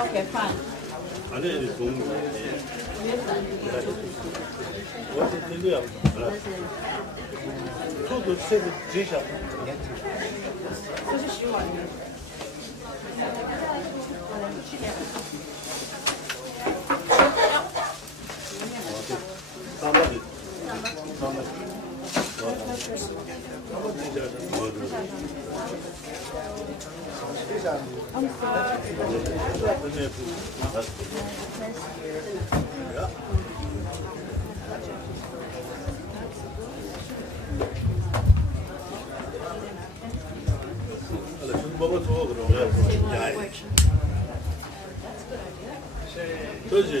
Okay, fine. 안에 좋은 거. 어제 들려요. 저도 세부 지샤. 这是洗碗的。 사마리. 먹어 줘 그러면. 야. 그렇지.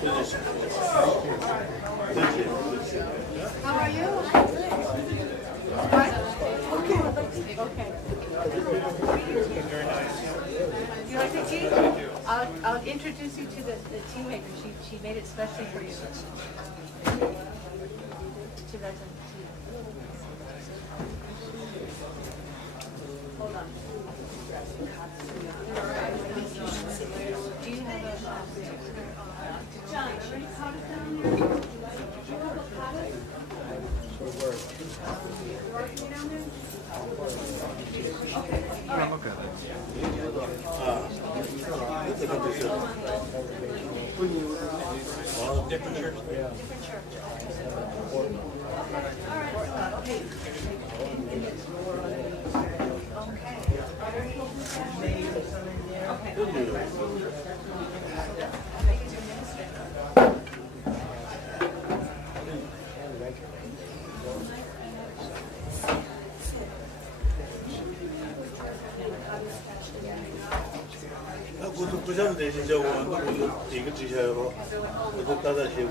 그렇지. How are you? Okay. Okay. You like the tea? I'll introduce you to the tea maker. She made it specially for you. Tibetan tea. Hold on. Do you have a John, how to down different church. Different church. 구독자는 되시자고 이거 드셔요. 구독 받으시고.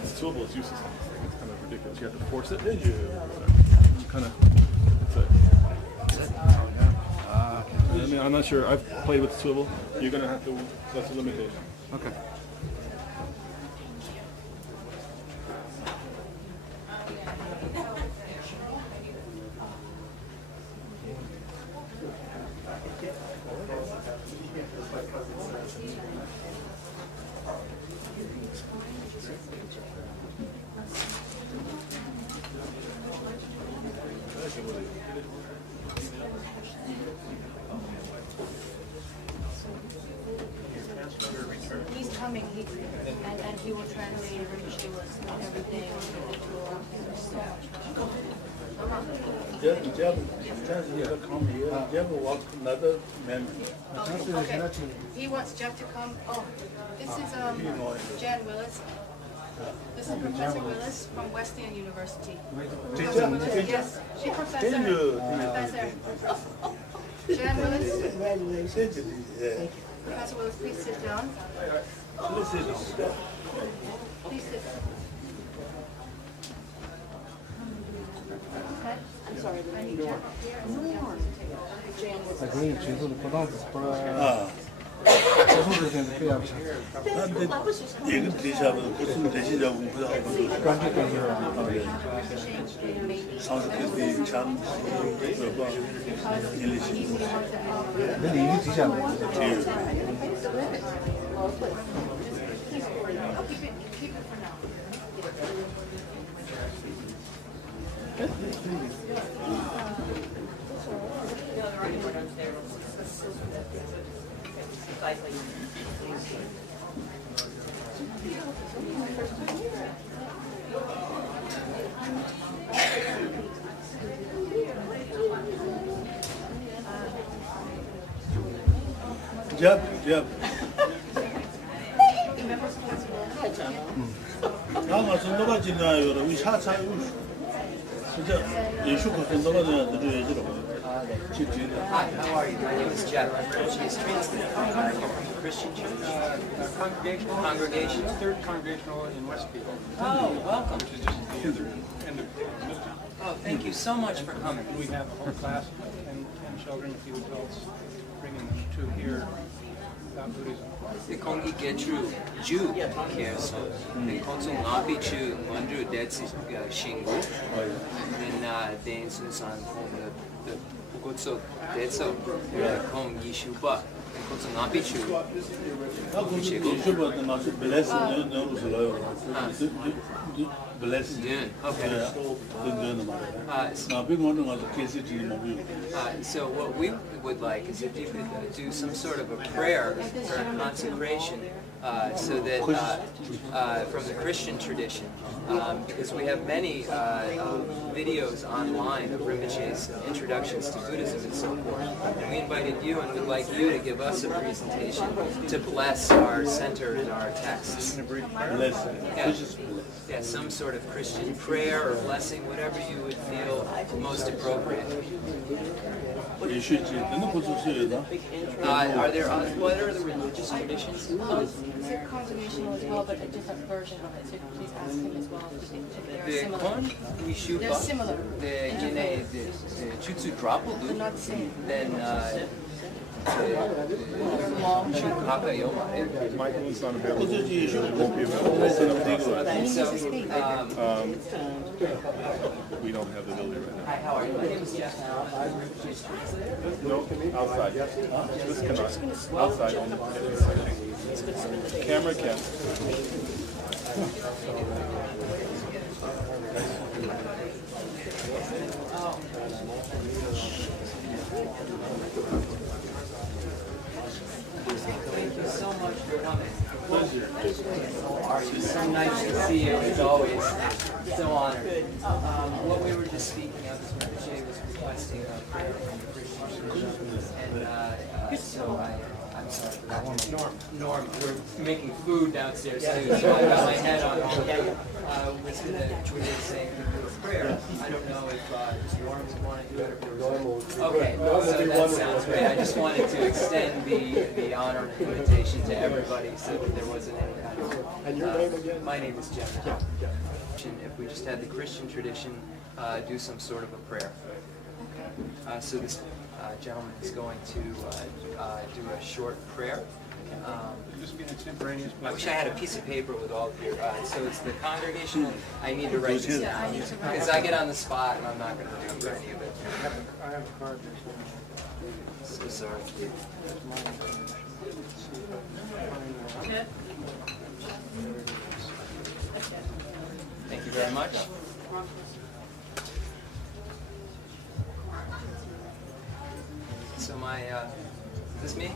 This swivel is useless. It's kind of ridiculous. You have to force it. 네, You kind of. I mean, I'm not sure. I've played with the swivel. You're gonna have to. That's a limitation. Okay. He's coming, and he will translate everything to us, everything. Jeff walks another man. Okay. He wants Jeff to come. Oh, this is Jan Willis. This is Professor Willis from Wesleyan University. Yes, she's professor. Professor. Jan Willis. Professor Willis, please sit down. Please sit. Okay. I'm sorry, I need Jeff up here. Jan Willis. Так, вы через подал про 소송을 되는 그 근데 이거 드셔면 무슨 되시냐고 그러고 상스크리트 참 일리시. 근데 이게 되지 않아요? Jeff. Remember Professor Willis? 나가 선도가 지나요. 이 차차 진짜 예수 그 선도가 지나 들어야지로. Hi, how are you? My name is Jeff. I'm Portuguese translator. I come from the Christian Church. Congregation? Third congregational in Westfield, Oh, welcome. which is just the other end of Middletown. Oh, thank you so much for coming. We have a whole class of 10 children, a few adults, bringing them to here about Buddhism. The Kongi Getru Ju Kieso. The Kotsung Nabi Chu Mandu Detsi Shingu. Then Dane Susan the Bukutso Detso. Kong Yishuba. Kotsung Nabi Chu. 예수보다 나서 블레스 너무 슬어요. 블레스. Okay. 든든한 말. 나 비고는 가서 KCT 뭐 So what we would like is if you could do some sort of a prayer or a consecration so that from the Christian tradition, because we have many videos online of Rinpoche's introductions to Buddhism and so forth. And we invited you and would like you to give us a presentation to bless our center and our texts. 블레스. Yeah, some sort of Christian prayer or blessing, whatever you would feel most appropriate. 예수지 되는 곳이다. Are there what are the religious traditions? It's a congregational as well, but a different version of it. So please ask him as well if they are The similar. Kon Wishupa, They're similar. the Jutsu Drapu, They're not the same. then They're long. Chukaka Yoma. Michael's not available. 어제지 예수 Won't be available. He needs to speak. We don't have the ability right now. Hi, how are you? My name is Jeff. No, outside. This cannot. Outside on the camera can. Thank you so much for coming. How are you? So nice to see you as always. So honored. What we were just speaking of is Rinpoche was requesting a prayer from the Christian tradition. And so I'm sorry. Norm, we're making food downstairs too, so I got my head on all of it. Was saying to do a prayer. I don't know if Norm would want to do it or if there was okay, so that sounds great. I just wanted to extend the honor and invitation to everybody so that there wasn't any kind of... And your name again? My name is Jeff. If we just had the Christian tradition do some sort of a prayer. So this gentleman is going to do a short prayer. Just be an extemporaneous I wish blessing. I had a piece of paper with all of your, so it's the congregational, I need to write this down, because I get on the spot and I'm not going to remember any of it. I have a card there. So sorry. Thank you very much. So my, is this me?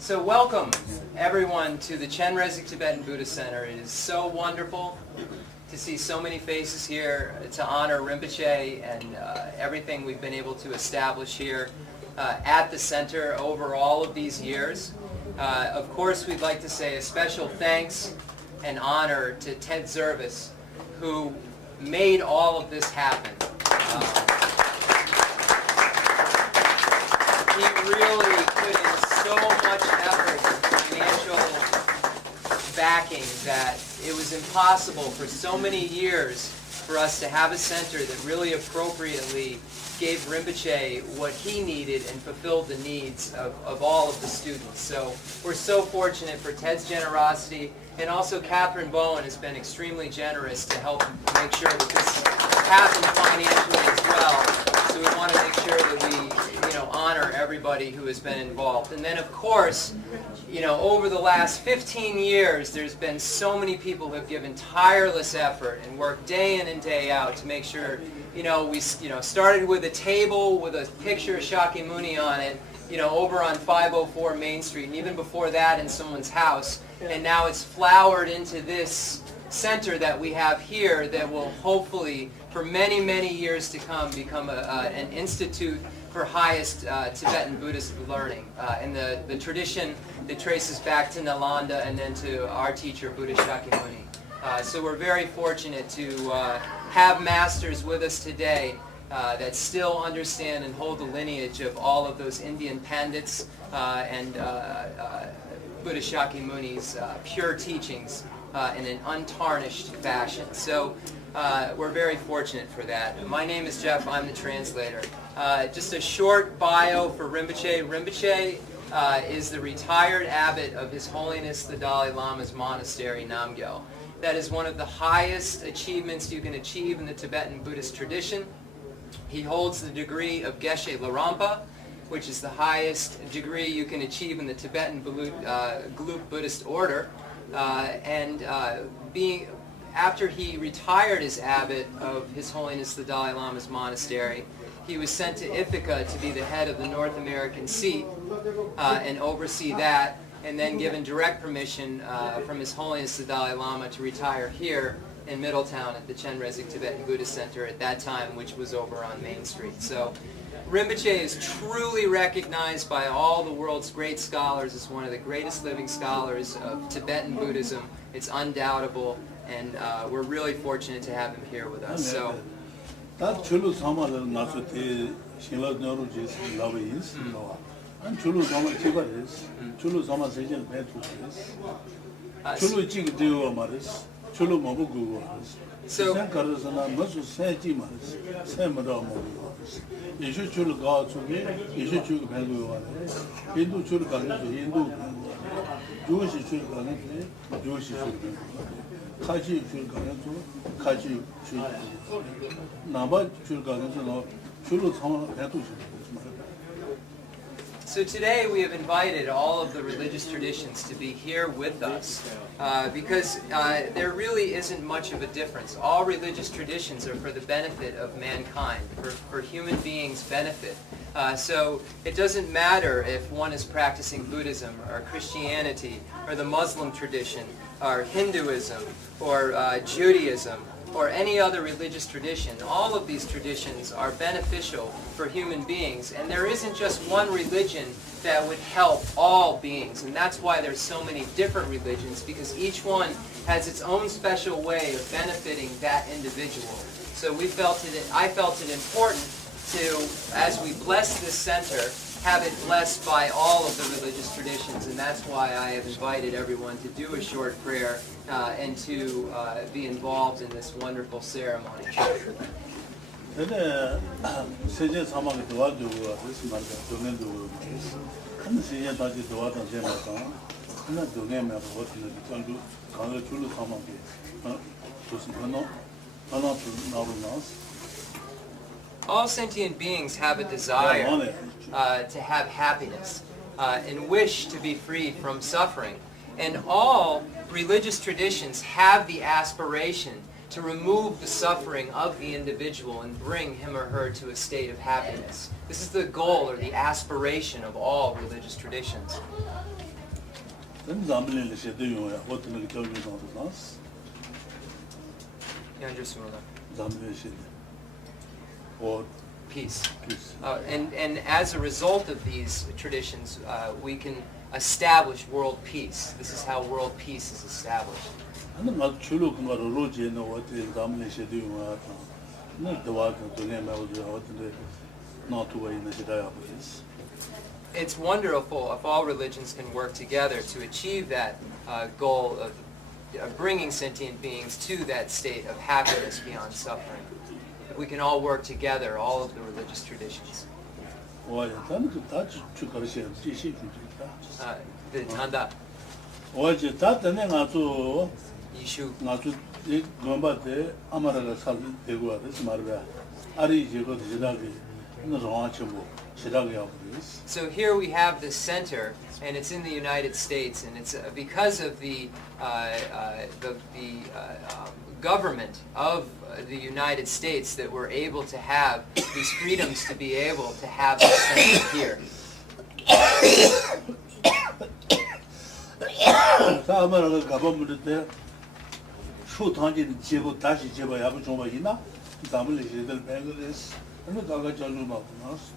So welcome everyone to the Chenrezig Tibetan Buddhist Center. It is so wonderful to see so many faces here to honor Rinpoche and everything we've been able to establish here at the center over all of these years. Of course, we'd like to say a special thanks and honor to Ted Zervis, who made all of this happen. He really put in so much effort and financial backing that it was impossible for so many years for us to have a center that really appropriately gave Rinpoche what he needed and fulfilled the needs of all of the students. So we're so fortunate for Ted's generosity, and also Catherine Bowen has been extremely generous to help make sure that this happens financially as well. So we want to make sure that we, honor everybody who has been involved. And then, of course, over the last 15 years, there's been so many people who have given tireless effort and worked day in and day out to make sure, we started with a table with a picture of Shakyamuni on it, over on 504 Main Street, and even before that in someone's house. And now it's flowered into this center that we have here that will hopefully, for many, many years to come, become an institute for highest Tibetan Buddhist learning. And the tradition that traces back to Nalanda and then to our teacher, Buddha Shakyamuni. So we're very fortunate to have masters with us today that still understand and hold the lineage of all of those Indian Pandits and Buddha Shakyamuni's pure teachings in an untarnished fashion. So we're very fortunate for that. My name is Jeff. I'm the translator. Just a short bio for Rinpoche. Rinpoche is the retired abbot of His Holiness the Dalai Lama's monastery, Namgyal. That is one of the highest achievements you can achieve in the Tibetan Buddhist tradition. He holds the degree of Geshe Larampa, which is the highest degree you can achieve in the Tibetan Gelug Buddhist order. After he retired as abbot of His Holiness the Dalai Lama's monastery, he was sent to Ithaca to be the head of the North American seat and oversee that, and then given direct permission from His Holiness the Dalai Lama to retire here in Middletown at the Chenrezig Tibetan Buddhist Center at that time, which was over on Main Street. So Rinpoche is truly recognized by all the world's great scholars as one of the greatest living scholars of Tibetan Buddhism. It's undoubtable, and we're really fortunate to have him here with us. So, 다 줄로 삼아서 나서 대 신라노로지 라베이스 안 줄로 삼아 제가레스 줄로 삼아 세진 배투스 줄로 찍이 되어 말이스 줄로 먹고 So- 생각으로서나 무슨 세지 말이스 세마다 먹고 예수 줄로 가 쪽에 예수 줄 배고 와요 힌두 줄 가는 힌두 조시 줄 가는 조시 줄 가지 줄 가는 가지 줄 나바 줄 가는 줄로 삼아 배투스 So today we have invited all of the religious traditions to be here with us because there really isn't much of a difference. All religious traditions are for the benefit of mankind, for human beings' benefit. So it doesn't matter if one is practicing Buddhism or Christianity or the Muslim tradition or Hinduism or Judaism or any other religious tradition. All of these traditions are beneficial for human beings, and there isn't just one religion that would help all beings, and that's why there's so many different religions, because each one has its own special way of benefiting that individual. So I felt it important to, as we bless this center, have it blessed by all of the religious traditions, and that's why I have invited everyone to do a short prayer and to be involved in this wonderful ceremony. 근데 세제 사막에 도와주고 그래서 말이야 동행도 큰 세제 다시 도와던 제마다 하나 동행만 어떻게 전주 강을 줄로 사막에 무슨 하나 나오나스 All sentient beings have a desire to have happiness and wish to be freed from suffering. And all religious traditions have the aspiration to remove the suffering of the individual and bring him or her to a state of happiness. This is the goal or the aspiration of all religious traditions. zambilele shedeyo 어떤 게 저기도 나스 zambilele shede or Peace. peace And as a result of these traditions, we can establish world peace. This is how world peace is established. 근데 막 줄로 그 말로 로제는 어떻게 zambilele shedeyo 와타 나 도와도 동행하고 어떤 not to in the shedaya please. It's wonderful if all religions can work together to achieve that goal of bringing sentient beings to that state of happiness beyond suffering. If we can all work together, all of the religious traditions. 와, 나는 다 주가르시 지시 주다. The Tanda, 어제 다 전에 가서 Yishu, 나도 이 건바데 아마라가 살 되고 와서 말이야. 아리 제거 지나게 너 정확히뭐 지나게 하고 있어. So here we have this center, and it's in the United States, and it's because of the government of the United States that we're able to have these freedoms to be able to have this center here. 아마라가 가보면 돼. 수탄진 제고 다시 제가 야부 좀 있나? 담을 이들 배그레스. 근데 가가 전로 막 나스.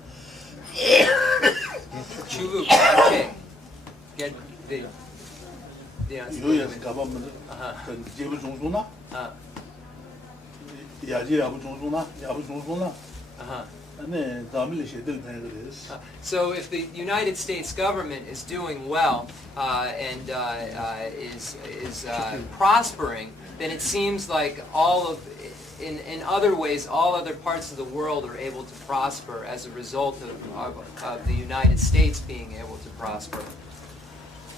Chulu, okay. Get the 요에서 가보면 집을 종소나 야지 야부 종소나 야부 종소나 네 다음에 시들 되는데스. So if the United States government is doing well and is prospering, then it seems like in other ways, all other parts of the world are able to prosper as a result of the United States being able to prosper.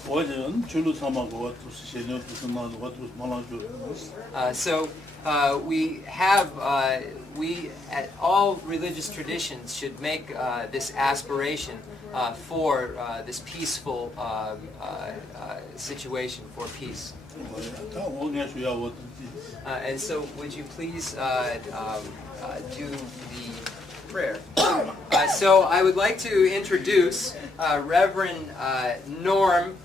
어제는 줄로 삼아고 또 시행을 무슨 말도 또 말아줘. So we at all religious traditions should make this aspiration for this peaceful situation, for peace. 다 원해줘야 어떤지. And so would you please do the prayer? So I would like to introduce Reverend Norm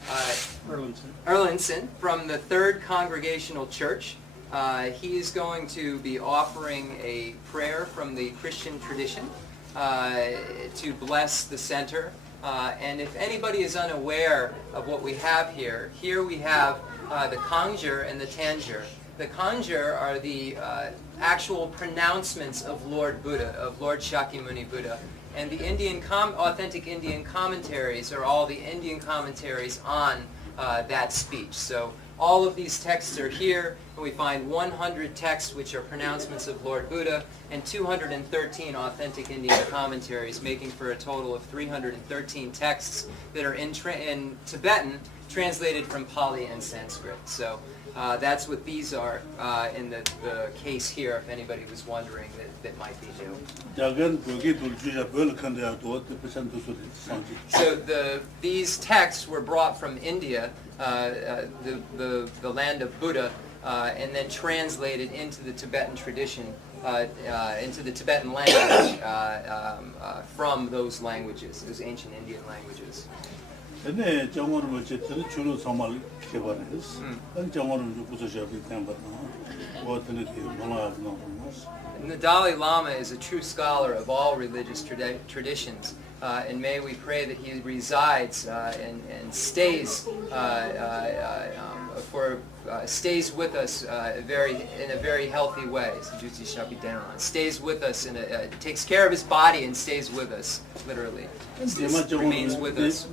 Erlinson from the Third Congregational Church. He is going to be offering a prayer from the Christian tradition to bless the center. And if anybody is unaware of what we have here, we have the Kangjur and the Tanjur. The Kangjur are the actual pronouncements of Lord Buddha, of Lord Shakyamuni Buddha. And the authentic Indian commentaries are all the Indian commentaries on that speech. So all of these texts are here, and we find 100 texts which are pronouncements of Lord Buddha, and 213 authentic Indian commentaries, making for a total of 313 texts that are in Tibetan, translated from Pali and Sanskrit. So that's what these are in the case here, if anybody was wondering that might be new. So these texts were brought from India, the land of Buddha, and then translated into the Tibetan tradition, into the Tibetan language from those languages, those ancient Indian languages. 근데 정원을 어쨌든 주로 정말 개발했어. 정원을 부서셔야 된다. 어떤 게 뭐라고 And the Dalai Lama is a true scholar of all religious traditions, and may we pray that he resides and stays stays with us in a very healthy way. Stays with us takes care of his body and stays with us, literally. Remains with us.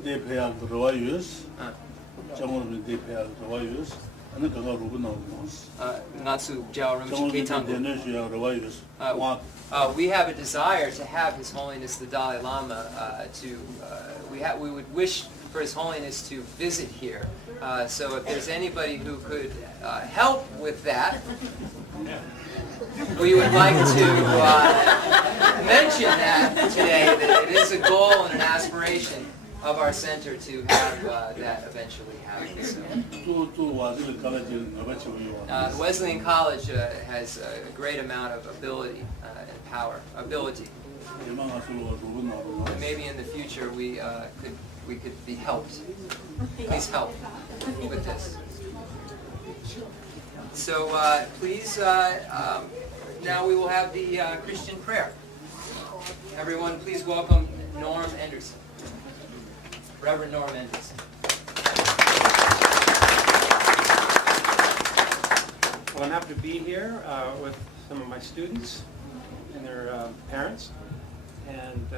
We have a desire to have His Holiness the Dalai Lama we would wish for His Holiness to visit here. So if there's anybody who could help with that, we would like to mention that today, that it is a goal and an aspiration of our center to have that eventually happen. So, the Wesleyan College has a great amount of ability and ability. And maybe in the future we could be helped. Please help with this. So please, now we will have the Christian prayer. Everyone, please welcome Norm Anderson. Reverend Norm Anderson. Well, I'm happy to be here with some of my students and their parents, and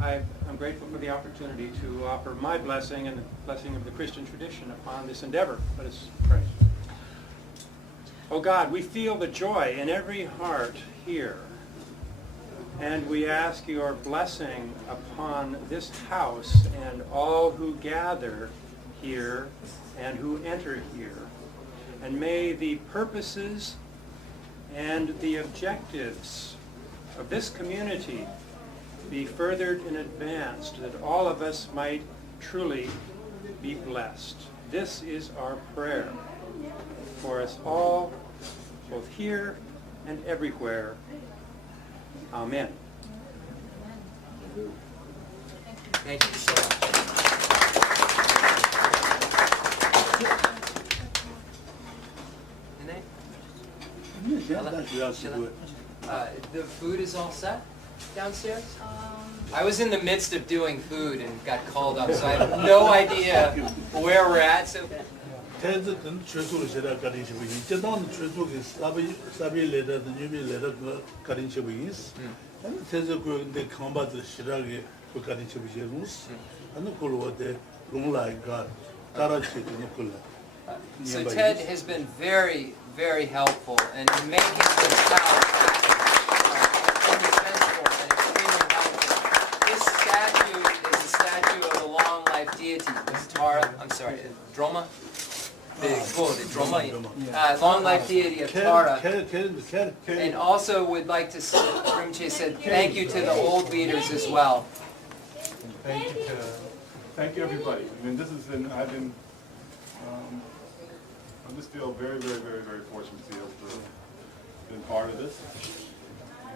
I'm grateful for the opportunity to offer my blessing and the blessing of the Christian tradition upon this endeavor. Let us pray. Oh God, we feel the joy in every heart here, and we ask your blessing upon this house and all who gather here and who enter here. And may the purposes and the objectives of this community be furthered and advanced, that all of us might truly be blessed. This is our prayer for us all, both here and everywhere. Amen. Thank you so much. The food is all set downstairs? I was in the midst of doing food and got called up, so I have no idea where we're at. So 태즈 든 최소로 제가 가린 시부 이제는 최소게 사비 레더 뉴비 레더 그 가린 시부 있어. 아니 태즈 그인데 컴바드 시라게 그 가린 시부 제루스. 아니 콜로데 롱라이가 따라치도 놓고. So Ted has been very, very helpful in making the town indispensable and extremely helpful. This statue is a statue of the long life deity, Tara. I'm sorry, Droma. The Droma, long life deity of Tara. And also would like to, Rinpoche said, thank you to the old leaders as well. Thank you, everybody. I mean, this has been, I just feel very, very, very, very fortunate to have been part of this.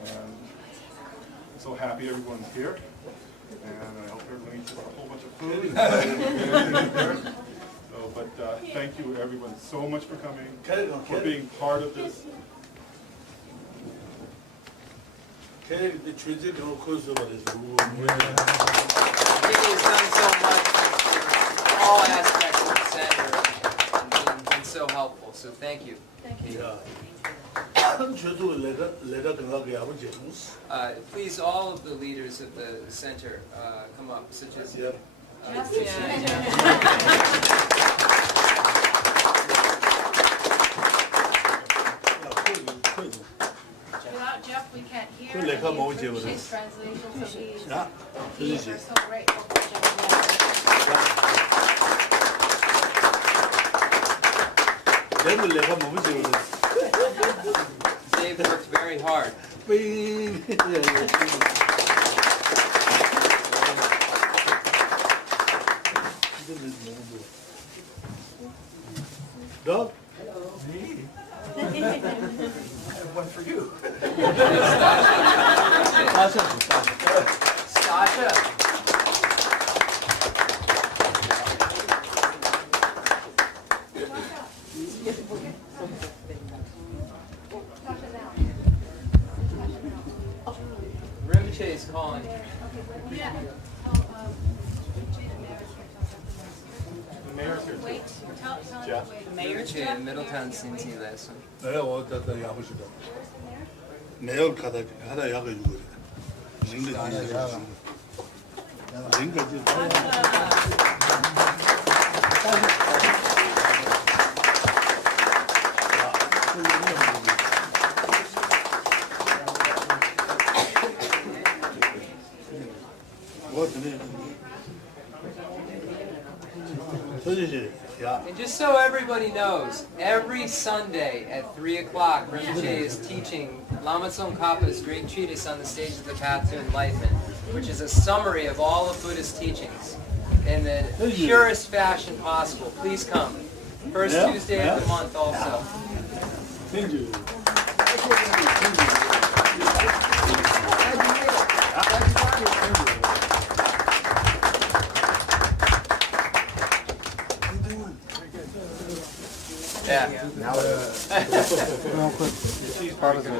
And I'm so happy everyone's here. And I hope everyone eats a whole bunch of food. So, but thank you everyone so much for coming, for being part of this. the transit course over this. He has done so much for all aspects of the center and been so helpful. So thank you. Please, all of the leaders of the center come up, such as Without Jeff, we can't hear. Cool, like how Mo did with His us. translation, so Yeah. we are so grateful for Jeff. Then we let him over there. Dave worked very hard. Bing. Dog? One for you. Sasha. Rinpoche is calling. Yeah. The mayor's here. Wait, tell him Jeff? to wait. Rinpoche in Middletown Sinti lesson. 내가 어디다 야구시다. 내가 가다 야구 주고. And just so everybody knows, every Sunday at 3 o'clock, Rinpoche is teaching Lama Tsongkhapa's great treatise on the stage of the Path to Enlightenment, which is a summary of all of Buddhist teachings in the purest fashion possible. Please come. First Tuesday of the month also. Thank you. Yeah. Now, real quick, part of the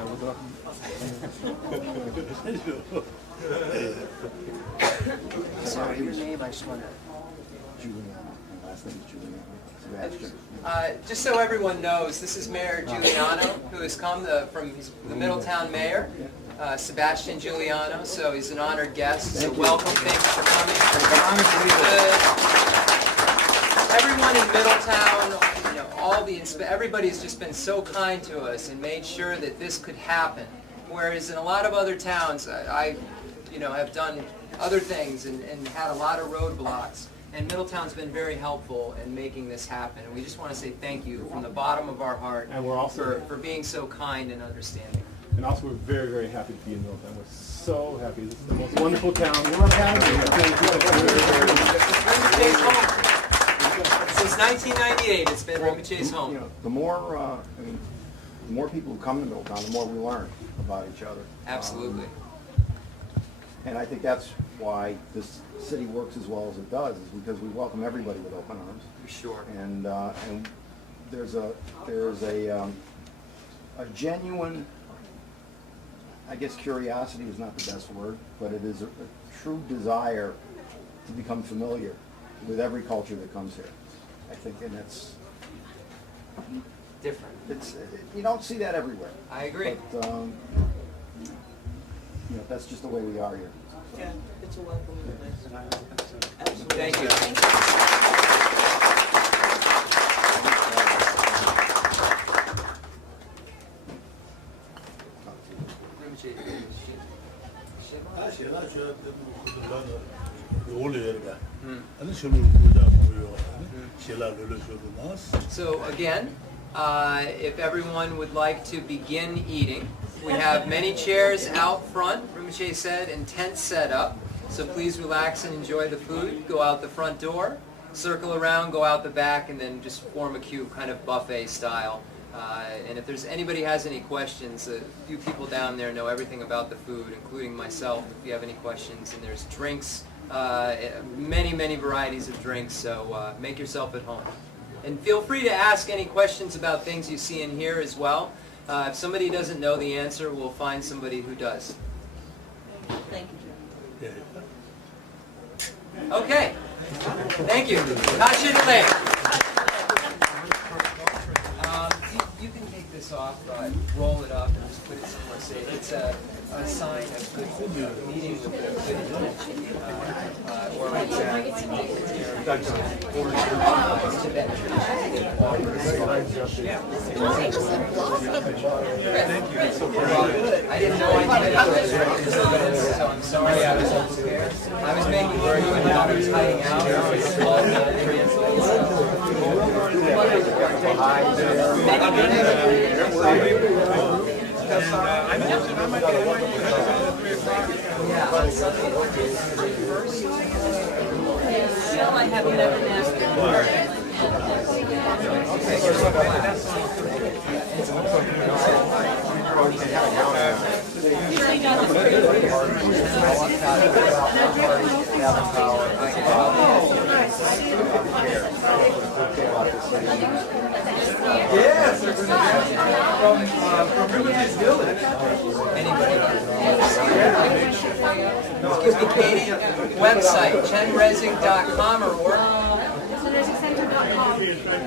sorry, your name, I just want to. Juliana. My last name is Juliana. Sebastian. Just so everyone knows, this is Mayor Giuliano, who has come from the Middletown mayor, Sebastian Giuliano. So he's an honored guest. So welcome. Thanks for coming. Everyone in Middletown, everybody's just been so kind to us and made sure that this could happen. Whereas in a lot of other towns, I have done other things and had a lot of roadblocks. And Middletown's been very helpful in making this happen. And we just want to say thank you from the bottom of our heart And we're also for being so kind and understanding. And also, we're very, very happy to be in Middletown. We're so happy. This is the most wonderful town. We're Rinpoche's home. Since 1998, it's been Rinpoche's home. You know, the more people who come to Middletown, the more we learn about each other. Absolutely. And I think that's why this city works as well as it does, is because we welcome everybody with open arms. Sure. And there's a genuine, I guess curiosity is not the best word, but it is true desire to become familiar with every culture that comes here. I think, and Different. you don't see that everywhere. I agree. But, that's just the way we are here. Yeah, it's a welcome. Thank you. So again, if everyone would like to begin eating, we have many chairs out front, Rinpoche said, and tents set up. So please relax and enjoy the food. Go out the front door, circle around, go out the back, and then just form a queue, kind of buffet style. And if there's anybody has any questions, a few people down there know everything about the food, including myself. If you have any questions, and there's drinks, many varieties of drinks. So make yourself at home, and feel free to ask any questions about things you see in here as well. If somebody doesn't know the answer, we'll find somebody who does. Thank you, Jim. Okay. Thank you. Kachidale. You can take this off, roll it up, and just put it somewhere safe. It's a sign of good meeting with a good intention. Or it's Tibetan I didn't know I did it, so I'm sorry I was unprepared. I was making sure you and I was hiding out. Shall I have 11 asked? Yes, from Rinpoche's Village. Anybody? Excuse me, Katie. Website, chenrezig.com or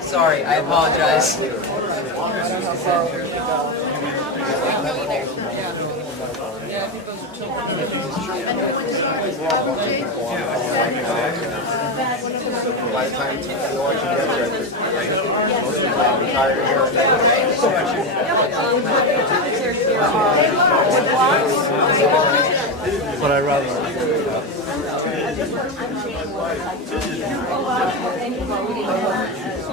Sorry, I apologize. By the time the Lord gets there, most people are retired here. But I rather.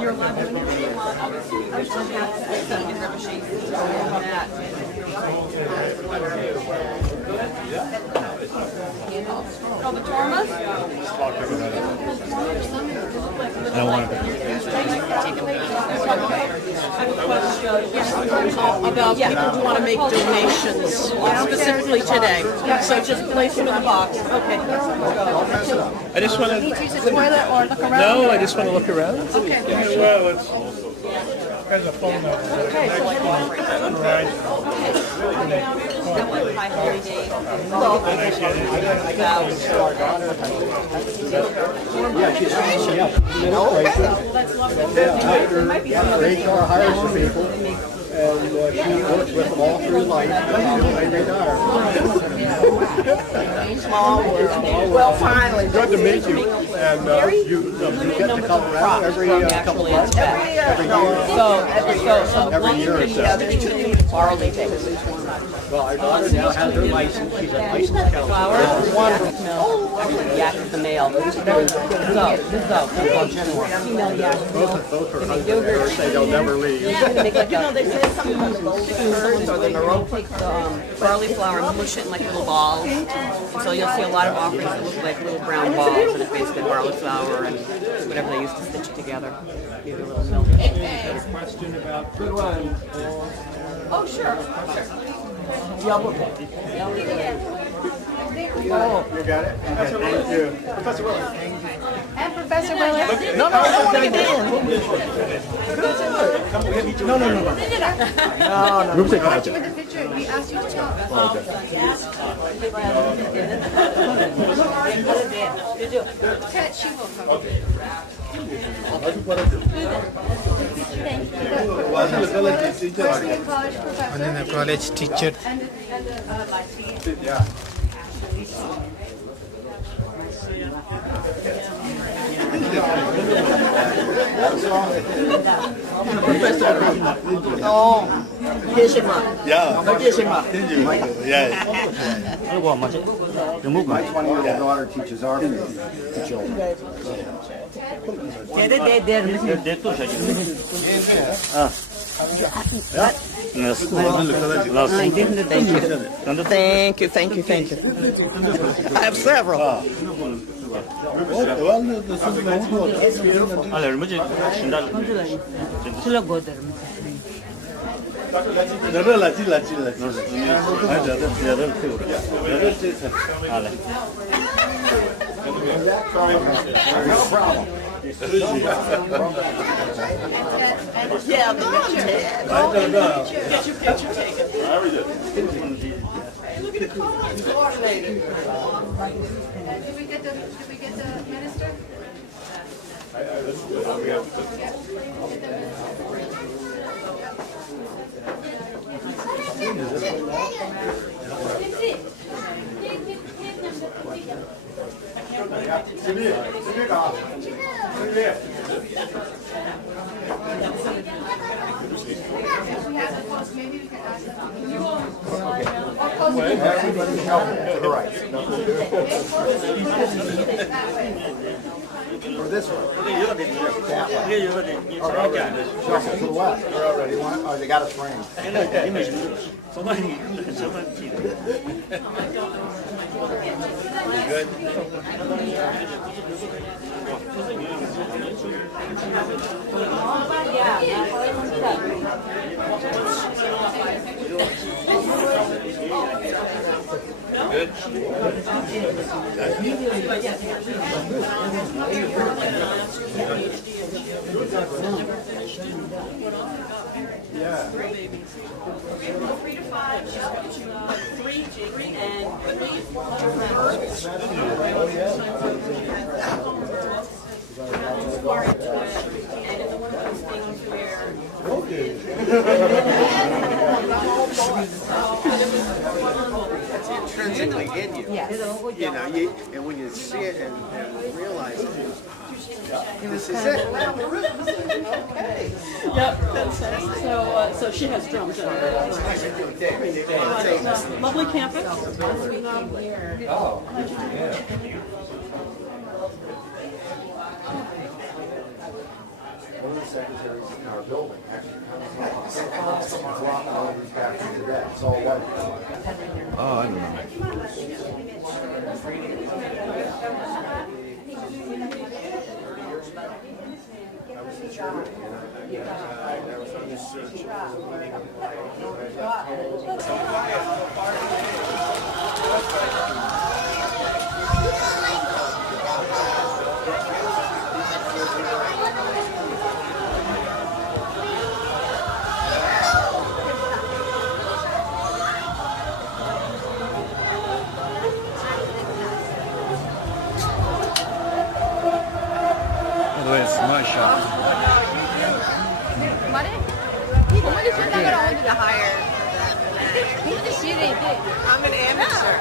You're allowed to do anything you want. There's some in Rinpoche. That. Oh, the Tormas? I don't want to. About people who want to make donations specifically today. So just place them in the box. Okay. I just want to. Use the toilet or look around? No, I just want to look around. Okay. Well, it's. There's a phone number. High Holy Day. HR hires some people, and she works with them all through life until they retire. Small world. Well, finally. Good to meet you. And you get to Colorado every couple of months? Every year? Every year or so. Barley days. Well, our daughter now has her license. She's a licensed counselor. Yak is the male. Female yak. Both her husbands say they'll never leave. They say sometimes or the Naro take the barley flour and mush it in like little balls. So you'll see a lot of offerings that look like little brown balls, and it's basically barley flour and whatever they use to stitch it together. Give it a little milk. Question about food wine. Oh, sure. You got it? Thank you. Professor Willis. And Professor Willis. No, I don't want to get in. No. We got you with the picture. We asked you to talk. Ted, she will come. Wesleyan College professor. And the college teacher. And the Yeah. 어, 예식만. Yeah. 예식만. Yeah. 아이고, 맞아. remove My 20-year-old daughter teaches our faith to children. 내또 저기. Thank you. I have several. 아, 얼마지? 신달. 너를 라지. 여덟 Yeah, come on, Ted. Get your picture taken. Did we get the minister? We have the post. Maybe we can ask them. Everybody's helping to the right. For this one. That way. Shuffle to the left. They're already one. Oh, they got us framed. Intrinsically in you. You know, and when you see it and realize it, this is it. Yep, that's it. So she has drums in her. Lovely campus. One of the secretaries in our building actually comes from all of these back today. It's all white. 아, 아니요. That's my shot. I'm an amateur.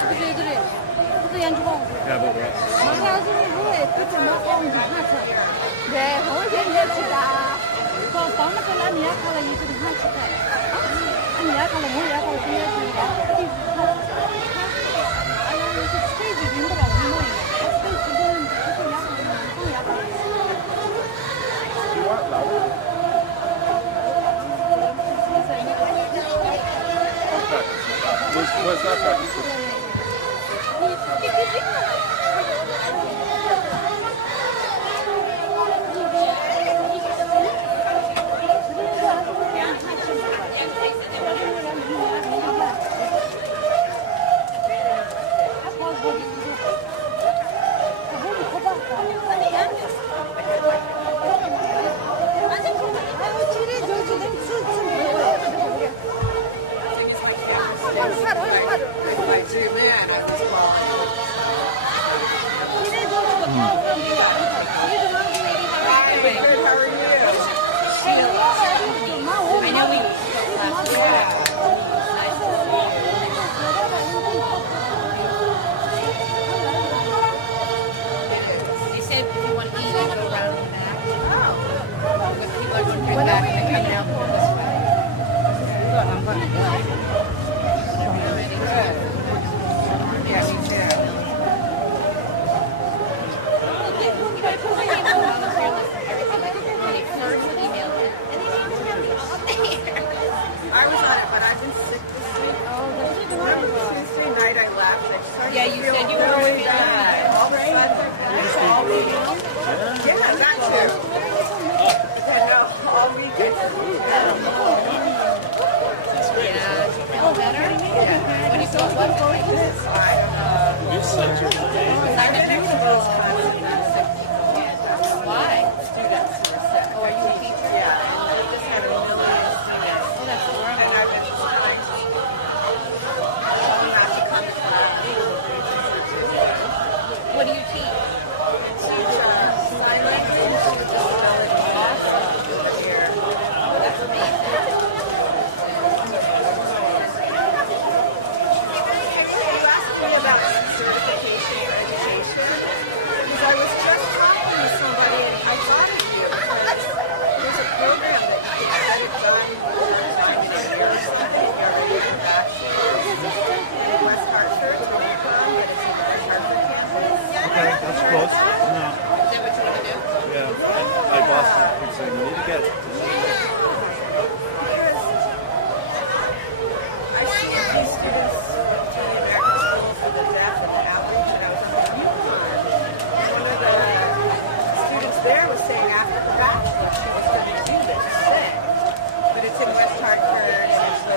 Yeah, but we're What's that? There was saying after the fact that she was going to do this thing, but it's in West Hartford, and it's so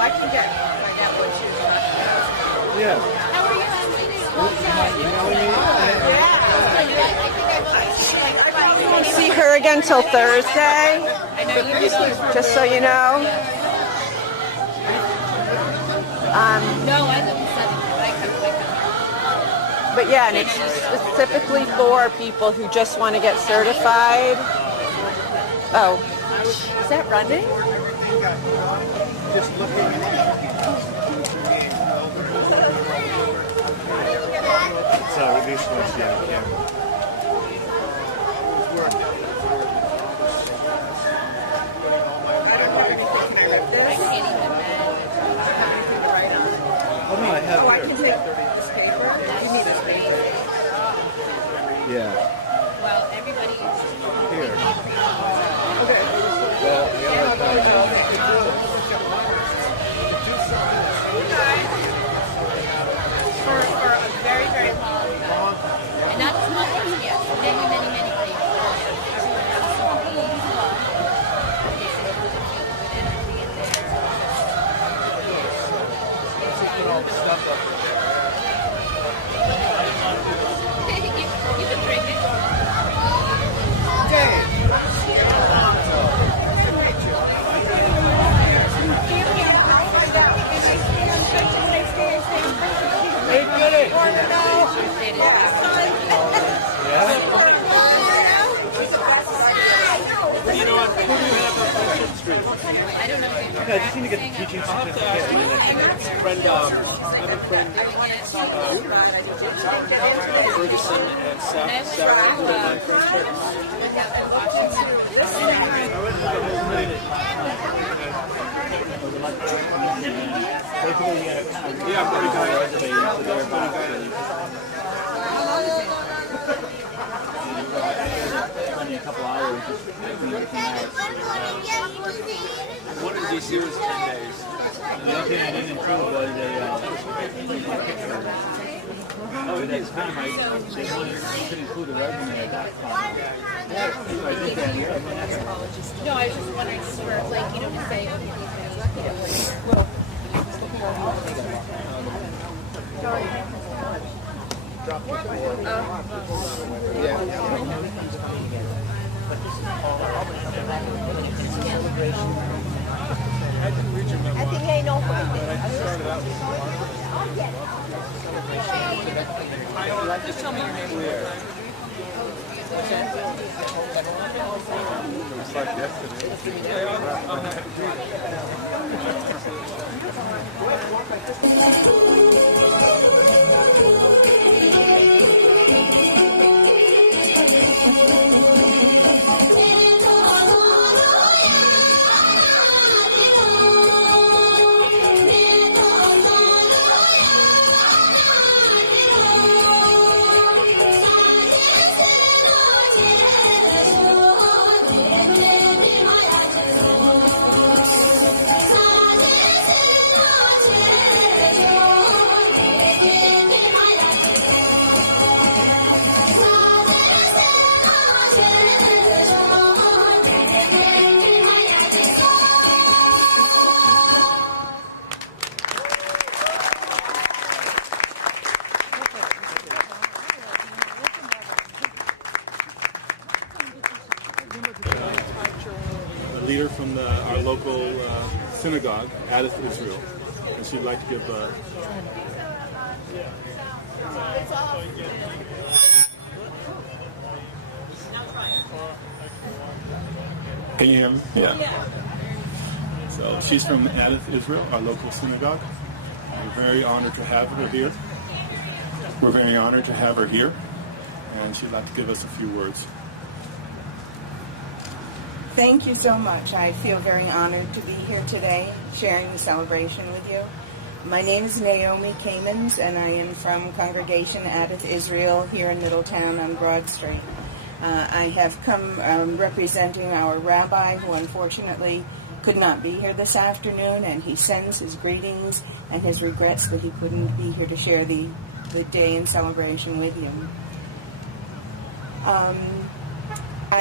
I can find out what she was talking about. Yeah. How are you? I won't see her again till Thursday, just so you know. No, I live in Southern, but I come. But yeah, and it's specifically for people who just want to get certified. Oh, is that running? So reduce much, yeah. Oh no, I have Oh, I here. can take this paper. You need a paper. Yeah. Well, everybody. Here. Okay. Well, the other time. For a very, very long time. And not as much, yes. Many, many, many people. Everyone else so please love. They say it was a deep good energy in there. You can drink it. I don't know if I just need to get the teaching certificate. Ferguson and Sarah, my Yeah, pretty Spending a couple hours just making everything out. One in DC was 10 days. And the other thing I didn't improve was my picture. Oh, at that time, they wanted to include a resume at that time. So I did that, yeah. No, I was just wondering if we're like, to say, I think ain't no Just tell me your name. It's like leader from our local synagogue, Addis Israel, and she'd like to give Can you hear me? Yeah. So she's from Addis Israel, our local synagogue. We're very honored to have her here. We're very honored to have her here, and she'd like to give us a few words. Thank you so much. I feel very honored to be here today, sharing the celebration with you. My name is Naomi Kamens, and I am from Congregation Addis Israel here in Middletown on Broad Street. I have come representing our rabbi, who unfortunately could not be here this afternoon, and he sends his greetings and his regrets that he couldn't be here to share the day in celebration with you.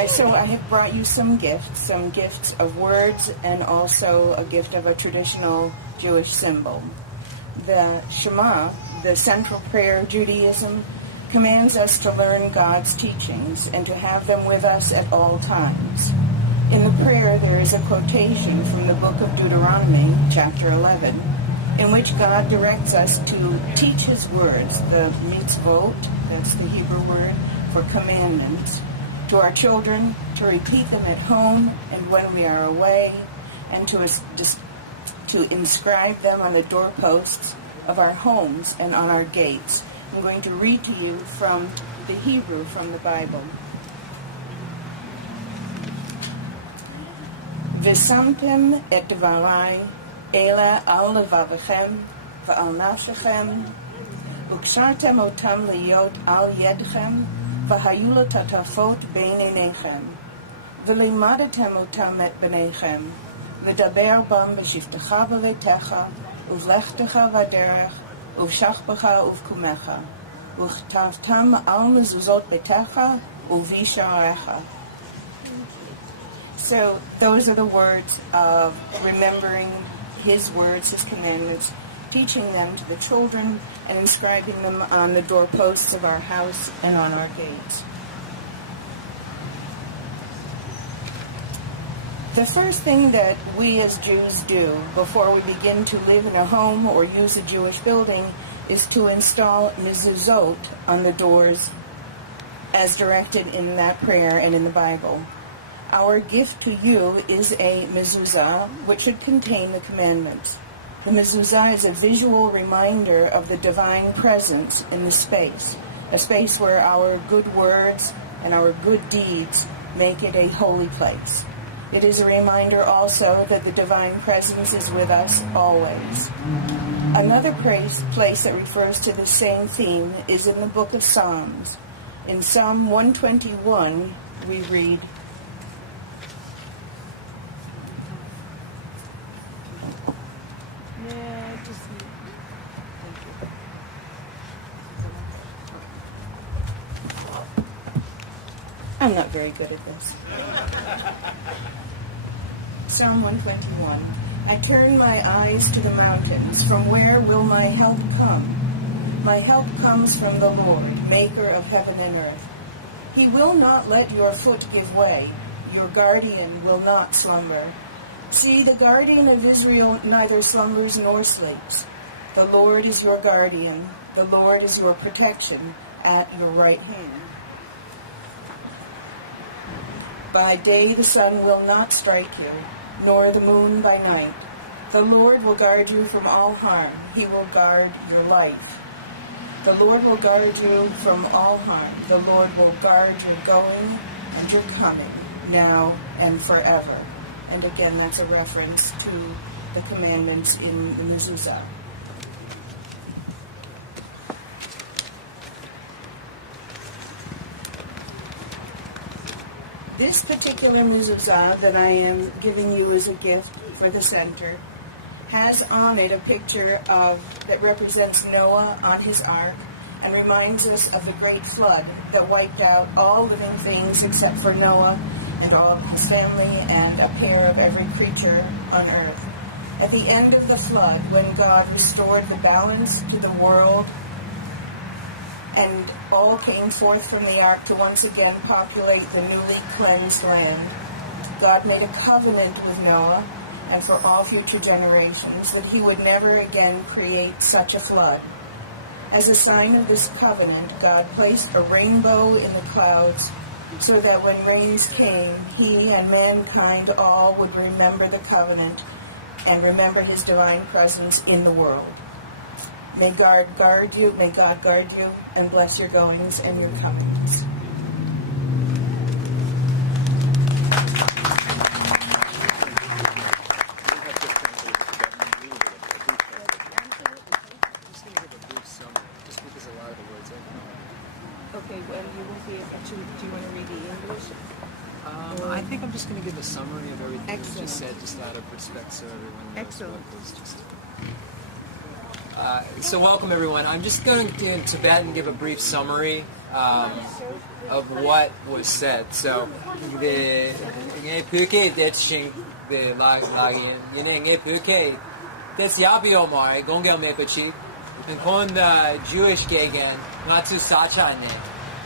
So I have brought you some gifts of words, and also a gift of a traditional Jewish symbol. The Shema, the central prayer of Judaism, commands us to learn God's teachings and to have them with us at all times. In the prayer, there is a quotation from the book of Deuteronomy, chapter 11, in which God directs us to teach his words, the mitzvot, that's the Hebrew word for commandments, to our children, to repeat them at home and when we are away, and to inscribe them on the doorposts of our homes and on our gates. I'm going to read to you from the Hebrew from the Bible. V'samtem et dvarai ela al levavechem v'al nafshechem v'kshartem otam liyot al yedchem v'hayu l'tatafot bein einechem v'limadatem otam et b'neichem l'daber bam v'shiftecha b'veitecha uv'lechtecha v'derech uv'shachbecha uv'kumecha uv'chtavtam al mezuzot betecha uv'isha'arecha. So those are the words of remembering his words, his commandments, teaching them to the children, and inscribing them on the doorposts of our house and on our gates. The first thing that we as Jews do before we begin to live in a home or use a Jewish building is to install mezuzot on the doors as directed in that prayer and in the Bible. Our gift to you is a mezuzah, which should contain the commandments. The mezuzah is a visual reminder of the divine presence in the space, a space where our good words and our good deeds make it a holy place. It is a reminder also that the divine presence is with us always. Another place that refers to the same theme is in the book of Psalms. In Psalm 121, we read, I'm not very good at this. Psalm 121. I turn my eyes to the mountains. From where will my help come? My help comes from the Lord, maker of heaven and earth. He will not let your foot give way. Your guardian will not slumber. See, the guardian of Israel neither slumbers nor sleeps. The Lord is your guardian. The Lord is your protection at your right hand. By day the sun will not strike you, nor the moon by night. The Lord will guard you from all harm. He will guard your life. The Lord will guard you from all harm. The Lord will guard your going and your coming, now and forever. And again, that's a reference to the commandments in the mezuzah. This particular mezuzah that I am giving you as a gift for the center has on it a picture that represents Noah on his ark and reminds us of the great flood that wiped out all living things except for Noah and all of his family and a pair of every creature on earth. At the end of the flood, when God restored the balance to the world and all came forth from the ark to once again populate the newly cleansed land, God made a covenant with Noah and for all future generations that he would never again create such a flood. As a sign of this covenant, God placed a rainbow in the clouds so that when rains came, he and mankind all would remember the covenant and remember his divine presence in the world. May God guard you, and bless your goings and your comings. Okay, well, you will be able to, do you want to read the English? I think I'm just going to give a summary of everything that was Excellent. just said, just out of respect, so everyone knows Excellent. what was just. So welcome everyone. I'm just going to in Tibetan give a brief summary of what was said. So the Phuket Detching the Lagin, Phuket that's Yabio Mai, Gongel Mekochi, and Kon Jewish Gagan, Natsu Sachane,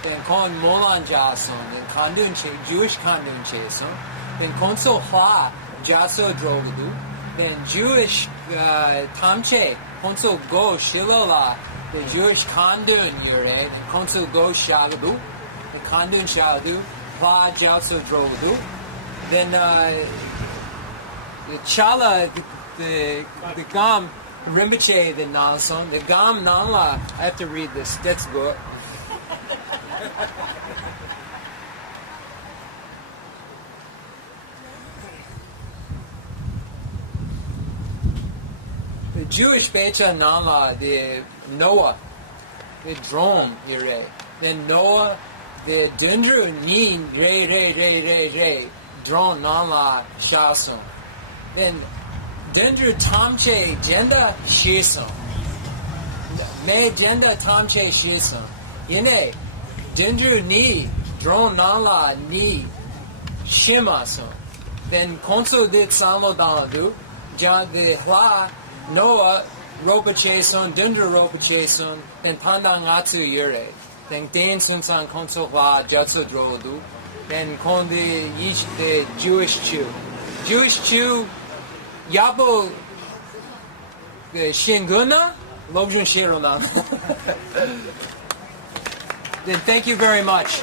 then Kon Molan Jason, and Kandun Jewish Kandun Cheson, then Konso Hwa Jaso Drogudu, then Jewish Tamche, Konso Go Shilola, the Jewish Kandun Yure, and Konso Go Shagadu, the Kandun Shagadu, Hwa Jaso Drogudu, then the Chala, the Gam Rinpoche, the Nalson, the Gam Nala. I have to read this. That's good. The Jewish Becha Nala, the Noah, the drone, then Noah, the Dundru Nin, Re, drone Nala Shason. Then Dendru Tamche Jenda Shison. Me Jenda Tamche Shison. Yine Dendru Ni Drone Nala Ni Shimason. Then Konso dit Samo Danadu. Jan de Hwa Noah Ropa Chason, Dendru Ropa Chason, then Pandangatsu Yure. Then Den Sunsan Konso Hwa Jatsu Drodu. Then Kondi Yish the Jewish Chew. Jewish Chew Yabo the Shinguna Lobjun Shirona. Then thank you very much.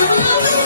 Thank you.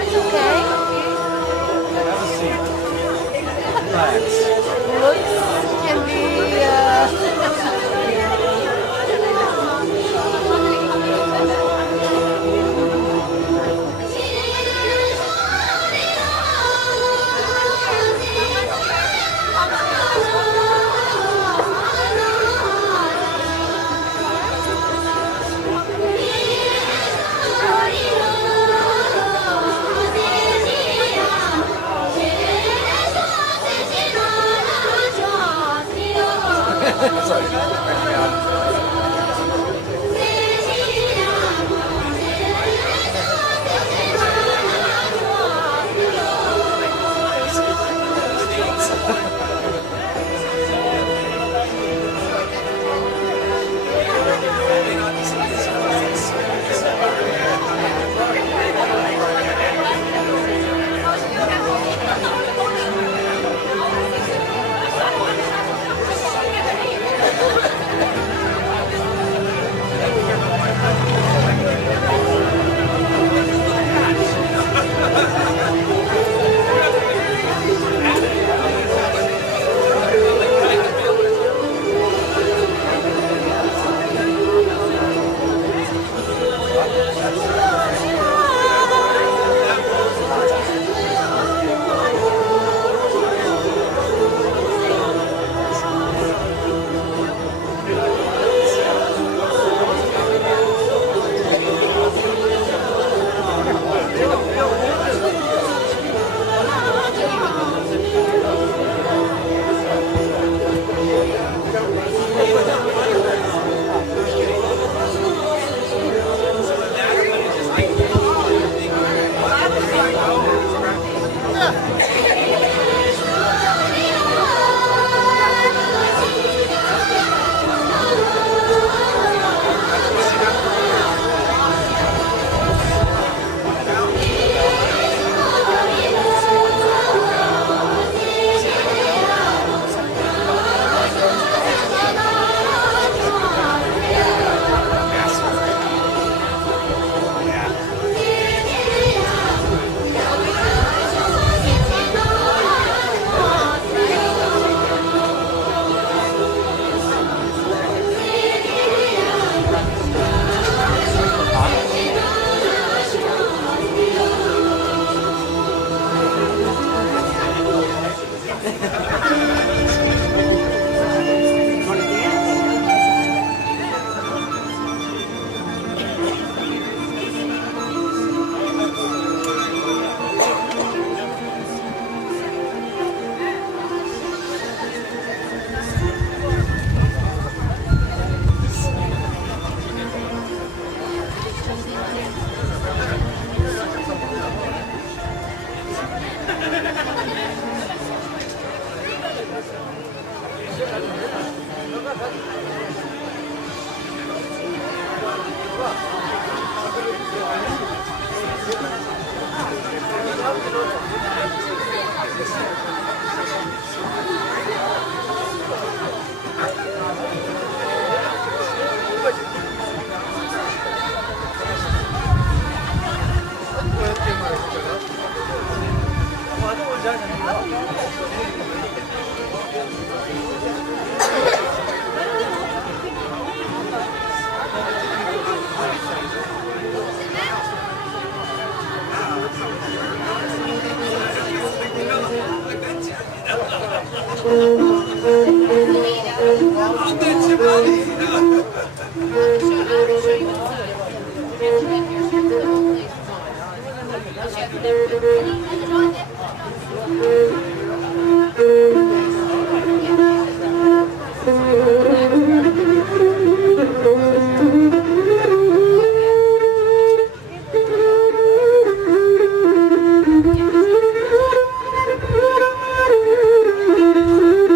It's okay. Have a seat. Relax. Looks can be, Thank you.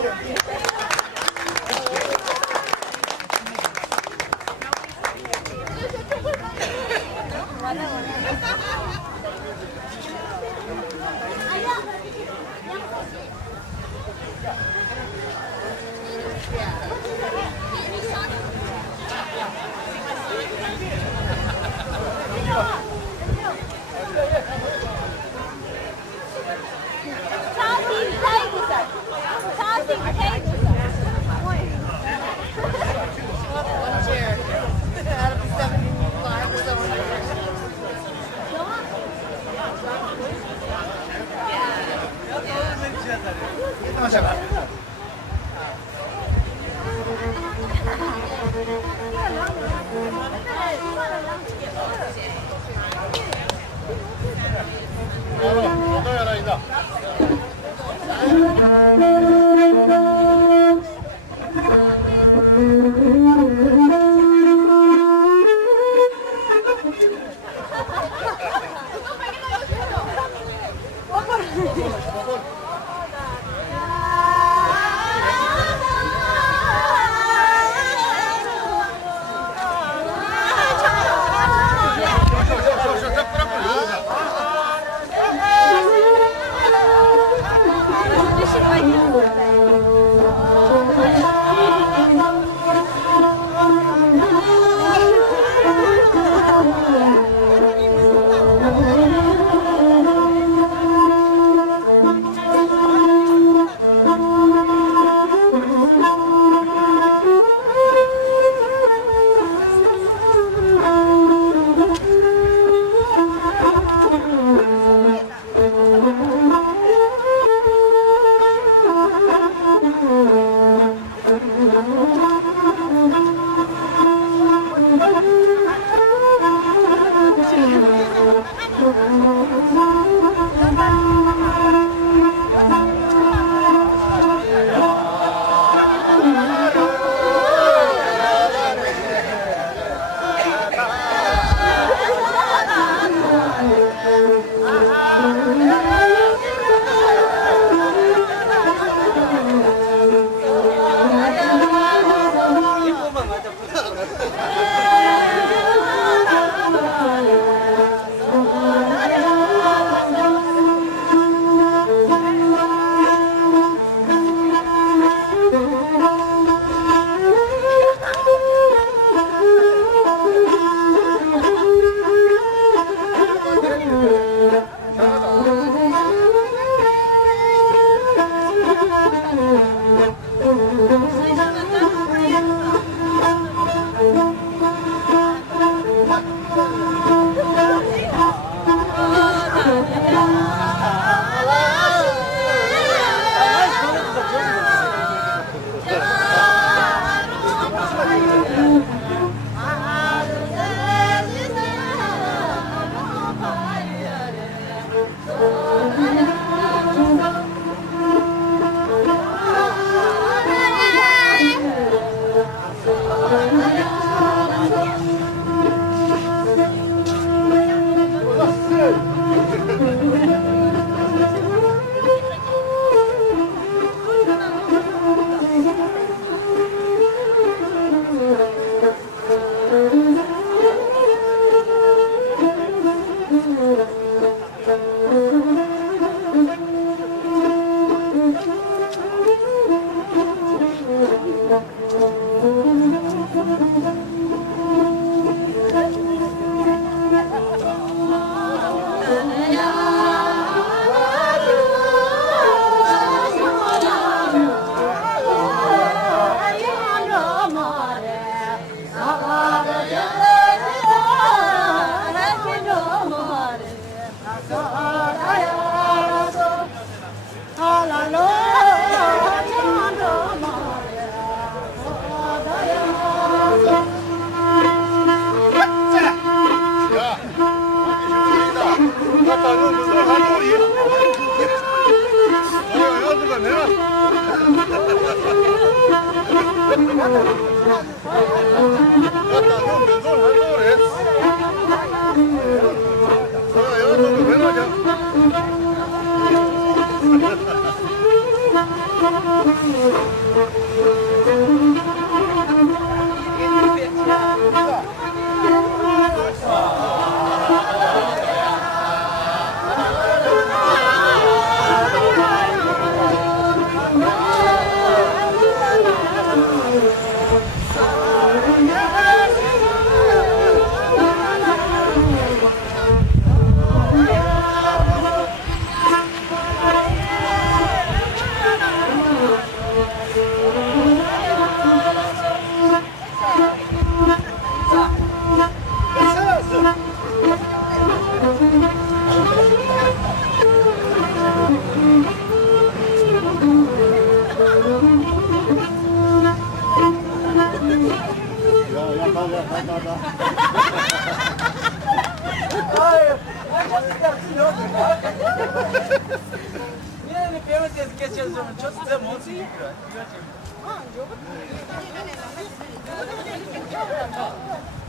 One chair out of the 75 or so. 야,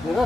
내가